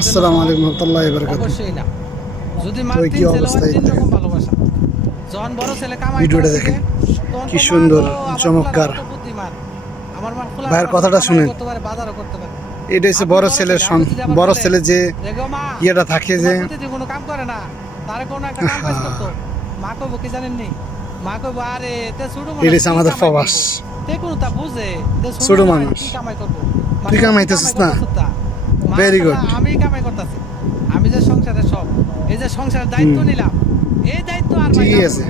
আসসালামু আলাইকুম ওয়া রাহমাতুল্লাহি ওয়া বারাকাতুহু। অবশ্যই না। যদি মা তিন ছেলে হয় তিন রকম ভালোবাসা। যখন বড় ছেলে কামাই ভিডিওটা দেখেন কি সুন্দর চমৎকার। আমার মা খোলা ভাইয়ের কথাটা শুনেন। করতে পারে, বাজারও করতে পারে। এটা হচ্ছে বড় ছেলে যে ইয়েটা থাকে যে কোনো কাম করে না, তারে কোনো একটা কাম কাজ করতো। মা কইবো কি জানেন নি? মা কইবো আরে তে ছোট মানুষ। এটা হচ্ছে আমাদের প্রবাস। তে কোনো তা বুঝে তে ছোট মানুষ কি কামাই করবো? তুই কামাইতেছিস না? Very good. আমি কামাই করতেছি। আমি যে সংসারের সব এই যে সংসারের দায়িত্ব নিলাম, এই দায়িত্ব আর ঠিকই আছে।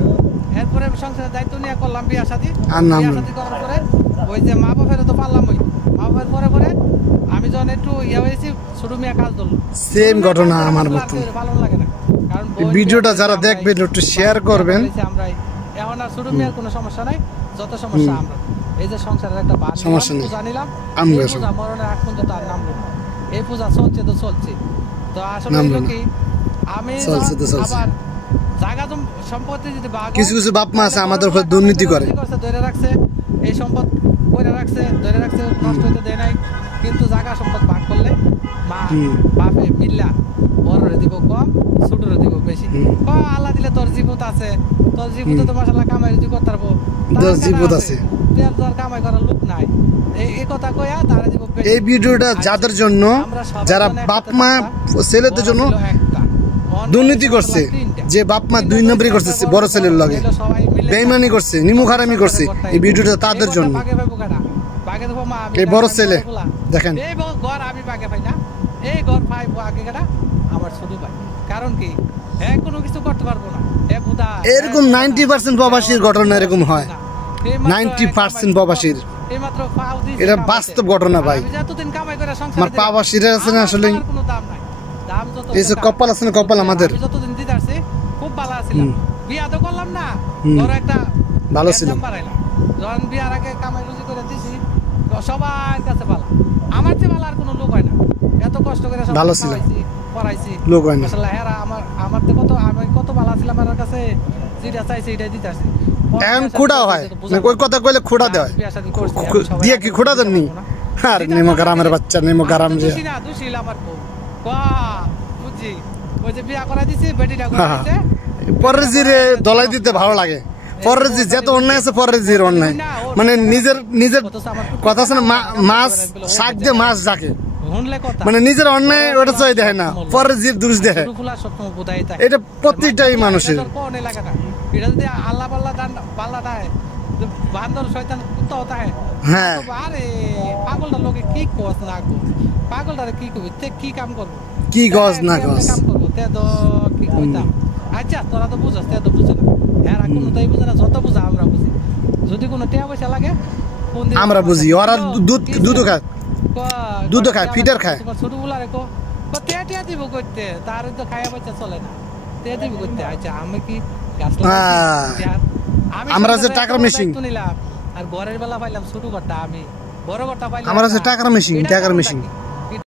এরপরে সংসারের দায়িত্ব নিয়ে করলাম বিয়া শাদী। আর নাম বিয়া শাদী করার পরে ওই যে মা বাপের তো পারলাম, ওই মা বাপের পরে পরে আমি যখন একটু ইয়ে হয়েছি ছোট মিয়া কাজ ধরলো। সেম ঘটনা আমার মতো। ভালো লাগে না, কারণ ভিডিওটা যারা দেখবেন একটু শেয়ার করবেন। আমরা এখন আর ছোট মিয়ার কোনো সমস্যা নাই, যত সমস্যা আমরা এই যে সংসারের একটা পূজা নিলাম, পূজা মরণের আগ পর্যন্ত আর নামলো না। এই পূজা চলছে তো চলছে। তো আসলে হলো কি আমি আবার জায়গা সম্পত্তি যদি কিছু কিছু বাপ মা আছে আমাদের উপর দুর্নীতি করে, ধরে রাখছে এই সম্পদ করে রাখছে, ধরে রাখছে, নষ্ট হতে দেয় নাই। কিন্তু জায়গা সম্পদ ভাগ করলে মা বাপে মিল্লা বড়রে দিব কম, ছোটরে দিব বেশি। আল্লাহ দিলে তোর জীবত আছে, তোর জীবতে তো মাশাআল্লাহ কামাই যদি করতে পারবো, তোর জীবত আছে, তোর কামাই করার লোক নাই। এই কথা কইয়া তারা দিব। এই ভিডিওটা যাদের জন্য, যারা বাপ মা ছেলেদের জন্য দুর্নীতি করছে, যে বাপ মা দুই নম্বরই করছে বড় ছেলের লগে, বেঈমানি করছে, নিমুখারামি করছে, এই ভিডিওটা তাদের জন্য। এই বড় ছেলে দেখেন, এই ঘর আমি বাগে পাই না, এই ঘর পাই আগে কাটা আমার ছোট ভাই। কারণ কি হ্যাঁ কোনো কিছু করতে পারবো না, এরকম 90% প্রবাসীর ঘটনা এরকম হয়। 90% প্রবাসীর, এটা বাস্তব ঘটনা ভাই। আমার প্রবাসীরা আছে না আসলে এই যে কপাল আছে না, কপাল আমাদের যতদিন দিতে আসছে খুব ভালো ছিলাম। বিয়া তো করলাম না, ধরো একটা ভালো ছিল। যখন বিয়ার আগে কামাই রুজি করে দিছি সবার কাছে ভালো, আমার চেয়ে ভালো আর কোনো লোক হয় না। এত কষ্ট করে ভালো ছিল, পড়াইছি, লোক হয় না। হেরা আমার তো কত, আমি কত ভালো ছিলাম, আমার কাছে যেটা চাইছে এটাই দিতে আসছে। এখন খুঁড়া হয় না, ওই কথা কইলে খুঁড়া দেয় দিয়ে কি খুঁড়া দেননি? আর নেমো গ্রামের বাচ্চা, নেমো গ্রাম যে আমার বুঝছি ওই যে বিয়া করা দিছি, বেটিটা করাইছে। পরের জিরে দলাই দিতে ভালো লাগে। পরের জি যত অন্যায় আছে, পরের জির অন্যায় মানে নিজের কথা আছে না, মাছ শাক দিয়ে মাছ ডাকে, মানে নিজের অন্যায় ওটা চাই দেখে না, পরের জির দোষ দেখে। এটা প্রত্যেকটাই মানুষের। হ্যাঁ পাগলটা লোকে কি কস না, পাগলটা কি করবি, কি কাম করবো, কি গজ না গজ তে তো কি কইতাম। আচ্ছা তোরা তো বুঝাস, তে তো বুঝে না, হ্যাঁ কোনো তাই বুঝে না, যত বুঝা আমরা বুঝি। যদি কোনো টিয়া পয়সা লাগে আমরা বুঝি, ওরা দুধ খায় ফিটার খায়। ছোট বলারে টিয়া টিয়া দিব করতে, তার তো খাইয়া পয়সা চলে না, টিয়া দিব করতে। আচ্ছা আমি কি আমরা যে টাকার মেশিন নিলাম আর ঘরের বেলা পাইলাম ছোট ঘরটা, আমি বড় ঘরটা পাইলাম। আমরা যে টাকার মেশিন